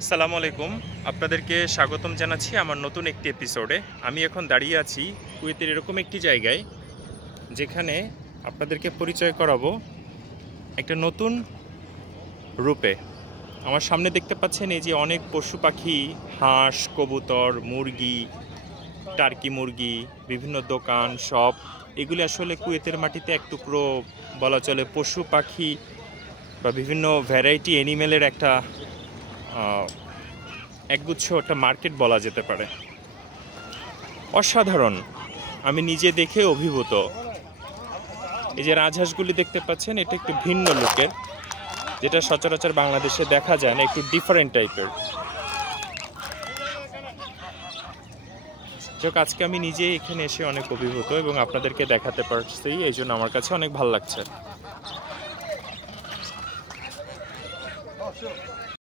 আসসালামু আলাইকুম, আপনাদেরকে স্বাগতম জানাচ্ছি আমার নতুন একটি এপিসোডে। আমি এখন দাঁড়িয়ে আছি কুয়েতের এরকম একটি জায়গায়, যেখানে আপনাদেরকে পরিচয় করাবো একটা নতুন রূপে। আমার সামনে দেখতে পাচ্ছেন এই যে অনেক পশু পাখি, হাঁস, কবুতর, মুরগি, টার্কি মুরগি, বিভিন্ন দোকান, শপ। এগুলি আসলে কুয়েতের মাটিতে এক টুকরো বলা চলে পশু পাখি বা বিভিন্ন ভ্যারাইটি অ্যানিমেলের একটা একগুচ্ছ একটা মার্কেট বলা যেতে পারে। অসাধারণ, আমি নিজে দেখে অভিভূত। এই যে রাজহাঁসগুলি দেখতে পাচ্ছেন, এটা একটু ভিন্ন লুকের, যেটা সচরাচর বাংলাদেশে দেখা যায় না, একটু ডিফারেন্ট টাইপের। আজকে আমি নিজে এখানে এসে অনেক অভিভূত এবং আপনাদেরকে দেখাতে পারছি, এই জন্য আমার কাছে অনেক ভালো লাগছে।